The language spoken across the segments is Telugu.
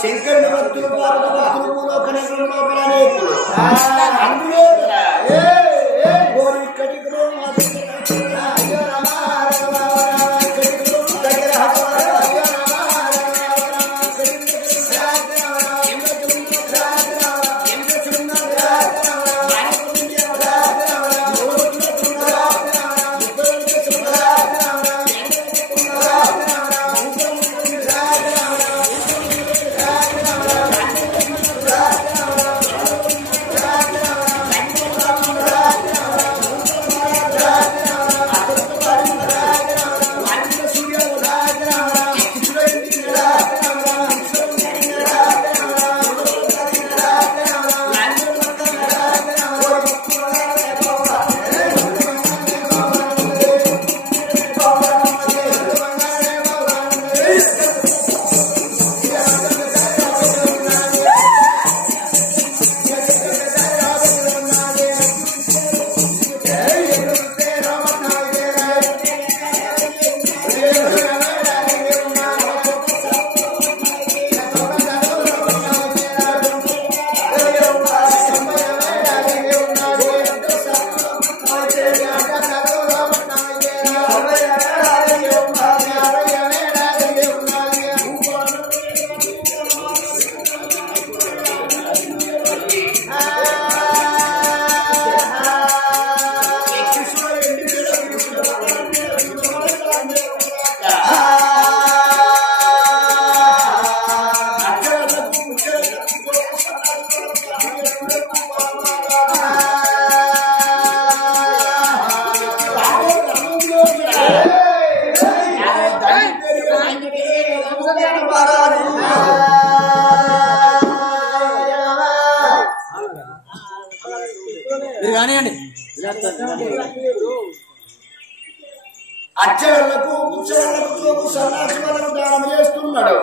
శంకరుని భక్తులు పార్వత భక్తులు లోపలనే అందులో అచ్చలకు ముచ్చలకు సన్నాసులకు దానం చేస్తున్నాడు.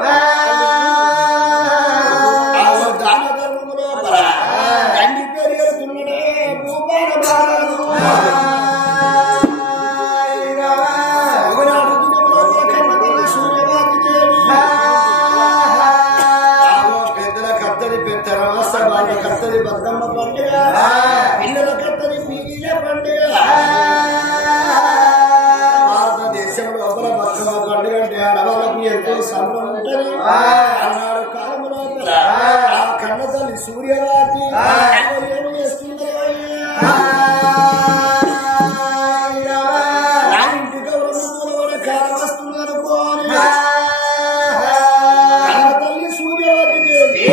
దాన ధర్మములో తండ్రి పేరు ఎడుతున్నాడే భూపాల బాలను ఒకనాడు దినములో కన్న సూర్యవాది దేవి పెద్దల కత్తడి పెత్తన వాస్తవాన్ని కత్తడి బతుకమ్మ పండుగ, పిల్లల కత్తడి పీగిల పండుగ. భారతదేశంలో ఒకల బతుకమ్మ పండుగ అంటే ఆడవాళ్ళకి ఎంతో సంబరం ఉంటుంది. ఆనాడు కాలంలో ఆ కన్న తల్లి సూర్యవాతి ఏమి చేస్తుందో ఇంటి గౌరవ కాలం వస్తున్నారు కన్న తల్లి సూర్యవాతి దేవి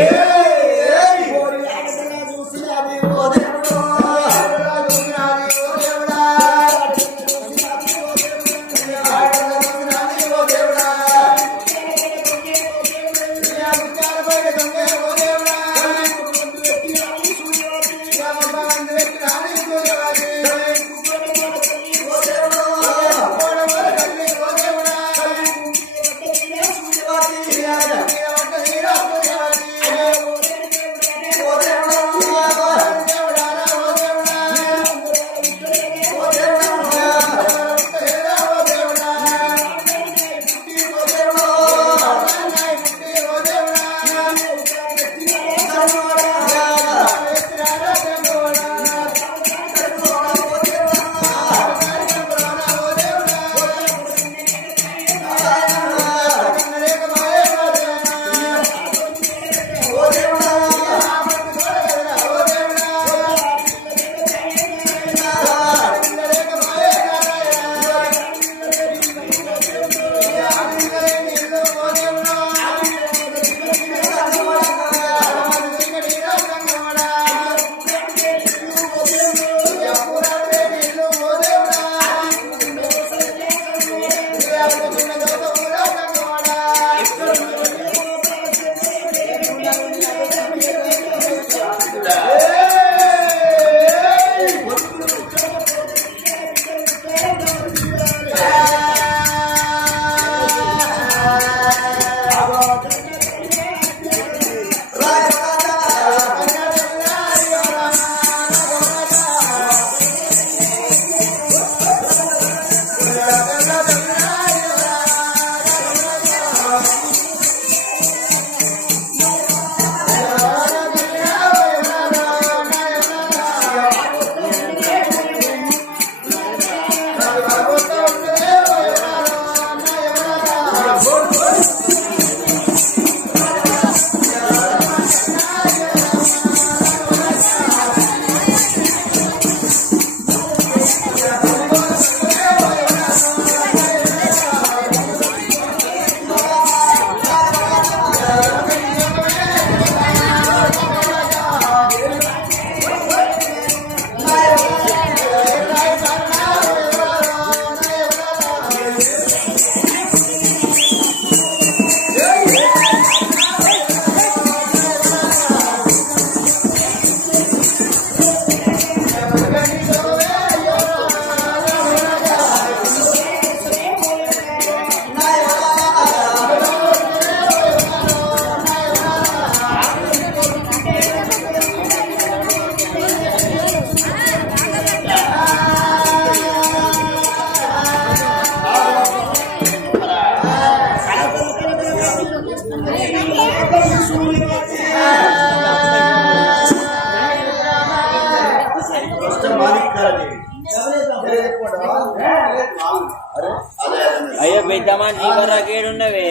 అయ్యో పెద్ద మనిషి బర్రకేడున్నవే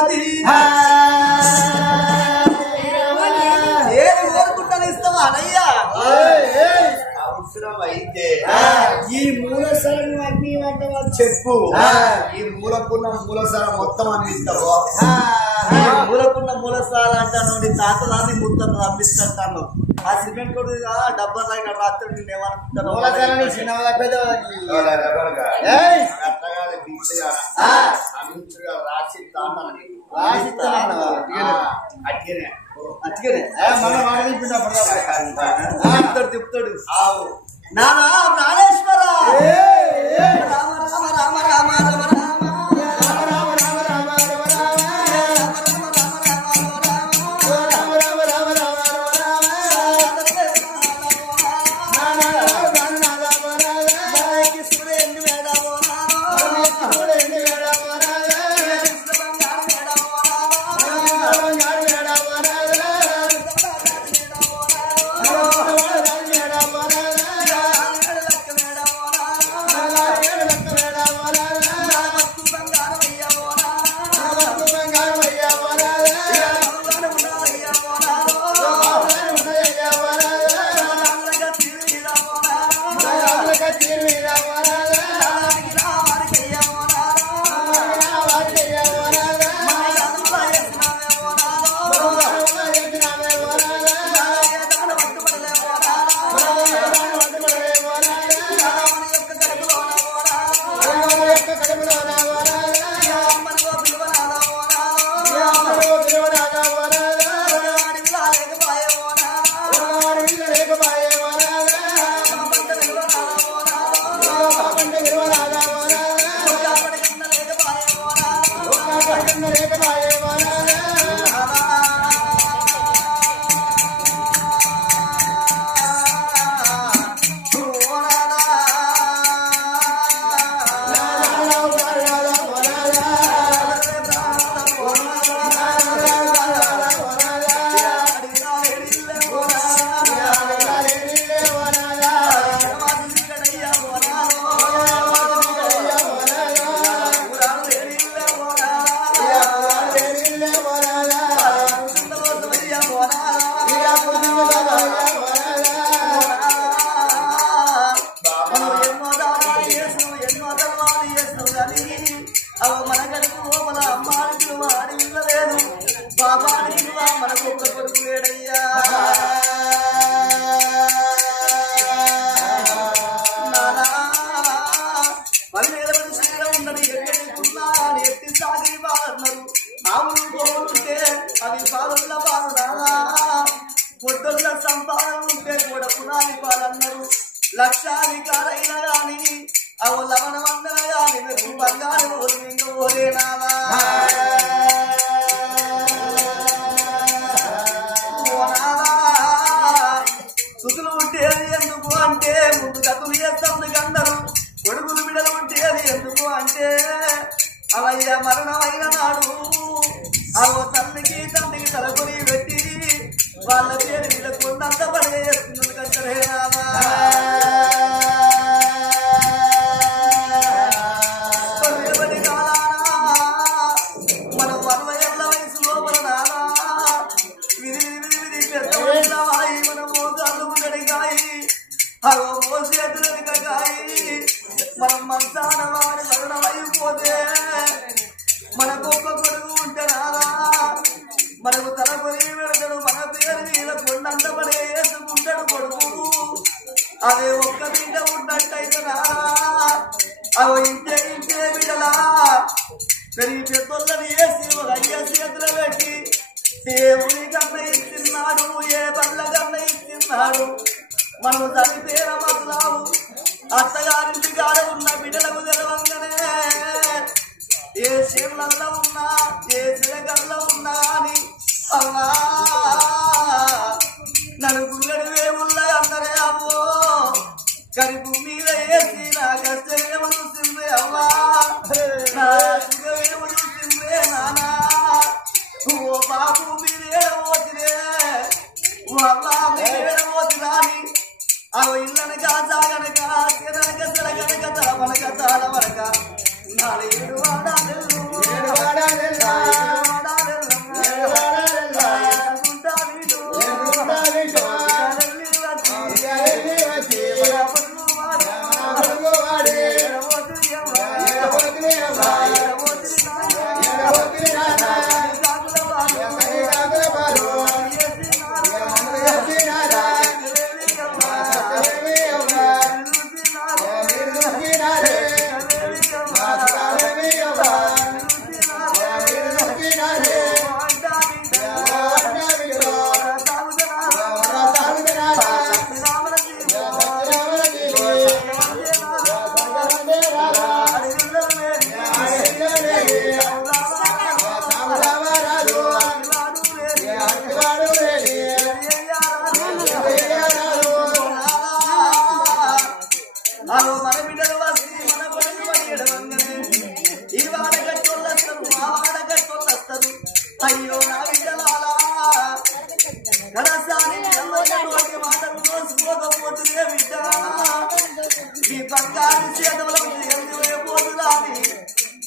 అది ఏది కోరుకుంటాను ఇస్తావా అనయ్యా అవసరం అయితే ఈ మూలసరం అగ్ని వంట చెప్పు ఈ మూలకున్న మూలసరం మొత్తం అందిస్తావు మూలకున్న మూలసాల అంటాను నీ తాతలాన్ని ముత్తను అందిస్తాను ఆ సిమెంట్ కూడా డబ్బా తాగిన రాత్రి నేను ఏమనుకుంటాను చెప్తాడు నానా ప్రాణేశ్వర రామ రామ రామ రామ రామ లక్షాధికారైన గాని అవు లవణమందన గాని వెక్కు బంగారు ఓరేనావా సుతులు ఉంటేది ఎందుకు అంటే ముందు కతులు చేస్తాను అందరూ కొడుకులు బిడ్డలు ఉంటేది ఎందుకు అంటే అవయ్య మరణమైన నాడు అవో తల్లికి తండ్రికి తలకొని పెట్టి వాళ్ళ పేరు మీద కొండంత పడేస్తున్నది కంటరేనావా మనం 60 ఏళ్ల వయసు లోపల నానా విధి పెద్దవాయి మన మోకాళ్ళు గడిగాయి అవో మోసేతులని కగాయి మనం మంచాన వాడి మరణమైపోతే మన గొప్ప కొడుకు ఉంటే నానా మనకు తలపొరి పెడతాడు మన పేరు మీద కొండంత పడే వేసుకుంటాడు కొడుకు అదే ఒక్క బిడ్డ ఉన్నట్టయితే నానా అవ ఇంటే బిడ్డలా పెరిగి పెద్దోళ్ళని వేసి ఒక అయ్య చేతులు పెట్టి దేవుని కన్న ఇస్తున్నాడు ఏ పళ్ళ కన్న ఇస్తున్నాడు మనం చనిపోయిన మసలావు అత్తగారింటి కాడ ఉన్న బిడ్డలకు తెలవంగానే ఏ శివులల్లో ఉన్నా ఏ శిలకల్లో ఉన్నా అని అమ్మా నన్ను గుల్లడి వేవుల్లో అందరే అమ్మో కరిపు మీద వేసి నా కష్టమేమో చూసిందే అమ్మా నా సుఖమేమో చూసిందే నానా ఓ బాబు మీరేడబోతురే ఓ అమ్మా మీరేడబోతురా అని అవ ఇళ్ళనక జాగనక తిననక తిరగనక తలమనక తాళమనక 7 వాడాలు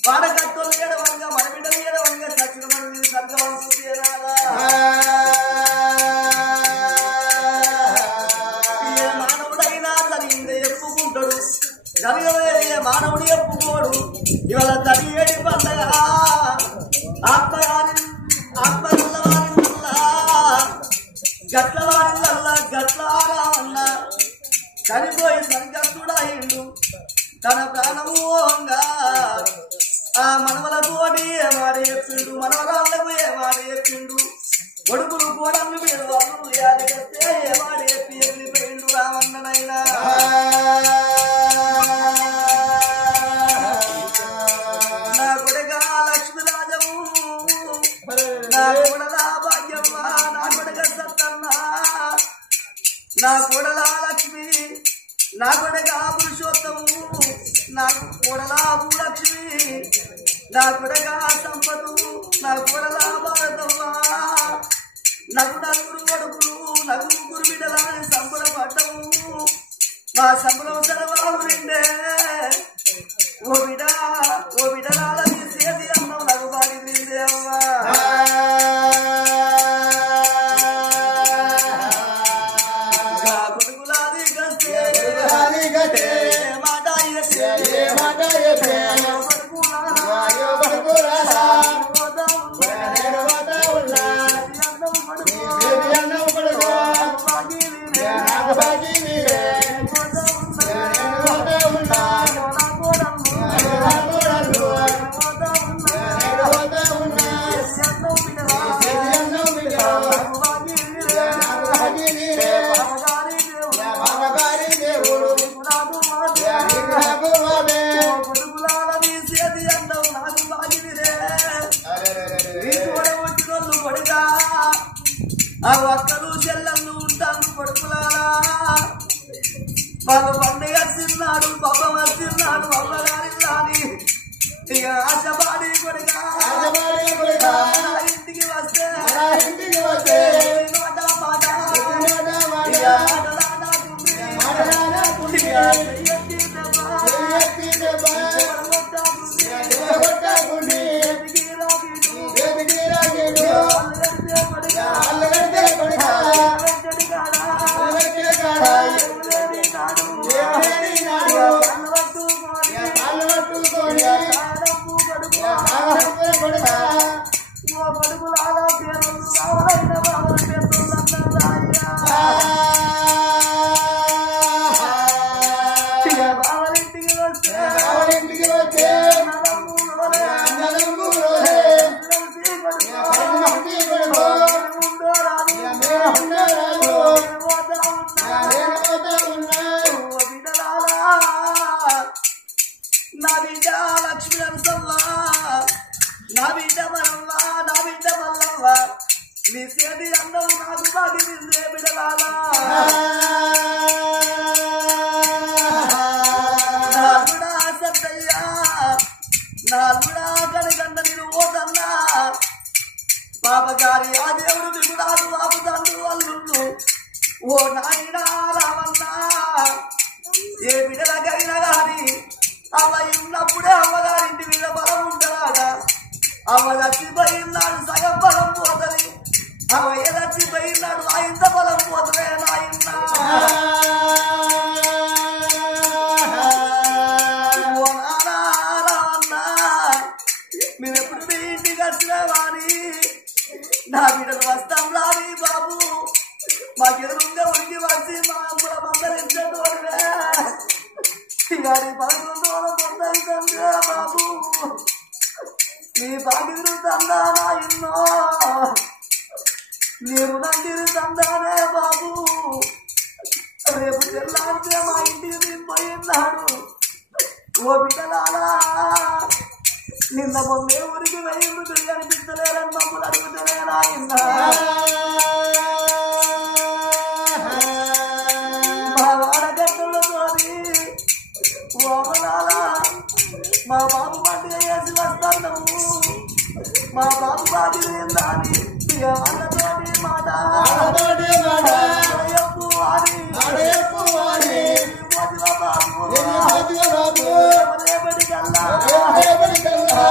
వాడకట్టోళ్ళు ఏడవంగా మన బిడ్డలు ఏడవంగా చచ్చిన మనది సర్గవంతు తీరాలా ఏ మానవుడైనా జరిగిందే చెప్పుకుంటాడు జరగబోయే మానవుడు చెప్పుకోడు ఇవాళ తడియేడి పండగ ఆత్మగారి ఆత్మగల్లవారిల్ల గట్లవారిల్ల గట్లారావన్న చనిపోయి సంకస్తుడయిండు తన ప్రాణముగా ఆ మనవలతోటి ఏమాడి చెప్పిండు మనవరాళ్లకు ఏమాడి చెప్పిండు కొడుకులు కోడళ్ళు మీరు అల్లుడు యాదగిస్తే ఏమాడి చెప్పి వెళ్ళిపోయిండు రావన్ననైనా నా కొడుక లక్ష్మీరాజము నా కొడలా భాగ్యమ్మ నా కొడుక సత్తన్న నా కొడలా లక్ష్మి నా కొడక పురుషోత్తము నా కొడలా భూలక్ష్మి నా కొడక సంపదు నా కొడలా భారతమ్మ నాకు నలుగురు కొడుకులు నలుగురు బిడ్డలని సంబరపడ్డము మా సంబరం సరవాహు నిండే ఓ బిడరాల తీసేది అన్నావు నాకు బాడి నిందే అమ్మా కొడుకులాది గస్తే మాట ఆ ఒక్కరు చెల్లెళ్ళు ఉంటాను కొడుకులారా వాళ్ళు పండుగ తిన్నాడు పాప తిన్నాడు అమ్మగారి రాని ఇక ఆశపాడి కొడుక ఇంటికి వస్తే నోట మాట నా బిడ్డ లక్ష్మీ నరసమ్మ నా బిడ్డ మరమ్మ నా బిడ్డ మల్లమ్మ నీ చేతి అందం నాకు బాగి నిందే బిడలాలా నాలుడా సత్తయ్యా నాలుడా కనకండ నేను ఓదన్నా పాపగారి ఆ దేవుడు విగుడాలు ఆపుతాడు అల్లుళ్ళు ఓ నాయనా రావన్నా ఏ బిడలకైనా గాని అవ్వ ఉన్నప్పుడే అమ్మగారింటి మీద బలం ఉంటుందా అవ్వ చచ్చిపోయినాడు సగం బలం పోతుంది అవ్వ ఏ చచ్చిపోయినాడు ఆ ఇంత బలం పోతుందే నాయన ఓ నానా రావన్నా మేమెప్పుడు మీ ఇంటికి వచ్చినా వారి నా బిడ్డలు వస్తాం రాని బాబు మాకెదురుగా ఉరికి వచ్చి మా అమ్మ మందరించే గారి పదకొండు పొందైతుందా బాబు నీ బాగిరు తందానా ఎన్నో నీ రుణం తీరుతందానే బాబు రేపు తెల్లారితే మా ఇంటికి నేను పోయినాడు ఓ బిడ్డలాలా నిన్న పొందే ఊరికి వెయ్యి కనిపించలేరని మమ్మల్ని అడుగుతలే నాయన మా వాడగట్టులతోని ఓమలాలా మా బాబు పండుగ చేసి వస్తాను మా బాబు బాధ్యత ఏందని వాళ్ళతోటి మాట ఎప్పు అని బాబు రేపటికల్లా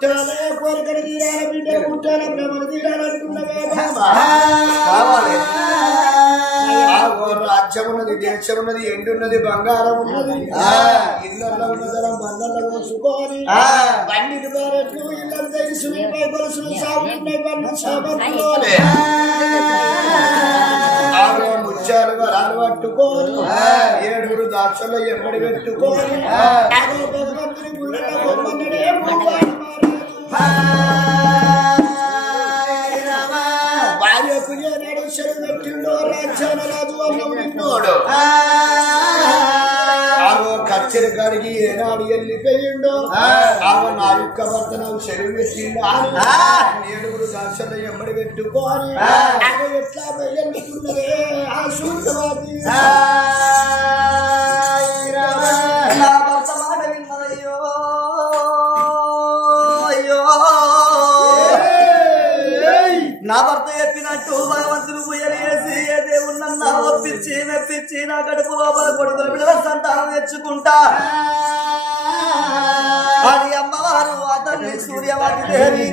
పుట్టాలే కోరికలు తీరాల బిడ్డలు పుట్టాల ప్రేమలు తీరాలంటున్నవే కావాలి రాజ్యం ఉన్నది దేశం ఉన్నది ఎండున్నది బంగారం ఉన్నది ఇళ్ళల్లో ఉన్నదరం బంధంలో పోసుకోని బండిని బారెట్లు ఇళ్ళంతా ఇసుని గొలుసులు సాగుతున్నాయి బండి సాబంతులోనే ముత్యాలు వరాలు పట్టుకోని 7 దాక్షలు ఎప్పటి పెట్టుకోని భగవంతుని గుళ్ళ బొమ్మన్నడే భార్యకు ఏనాడు చెరువు పెట్టిండో రాజ్యాల రాజు అన్నం నిన్నోడు కచ్చరి గారికి ఏనాడు వెళ్ళిపోయిండో నా యొక్క భర్త నాకు చెరువు పెట్టిండు 7 దాక్షలు ఎమ్మడి పెట్టుకోని ఎట్లా వెళ్ళుతున్నదే ఆ సూర్యవాది నా భర్త మాట విన్నదయ్యో అయ్యో నా భర్త చెప్పినట్టు భగవంతుడు పుయ్యలేసి ఏ దేవుణ్ణన్నా ఒప్పించి మెప్పించి నా కడుపు లోపల కొడుకులు బిడ్డల సంతానం తెచ్చుకుంటా అది అమ్మవారు అతన్ని సూర్యవాటి దేవి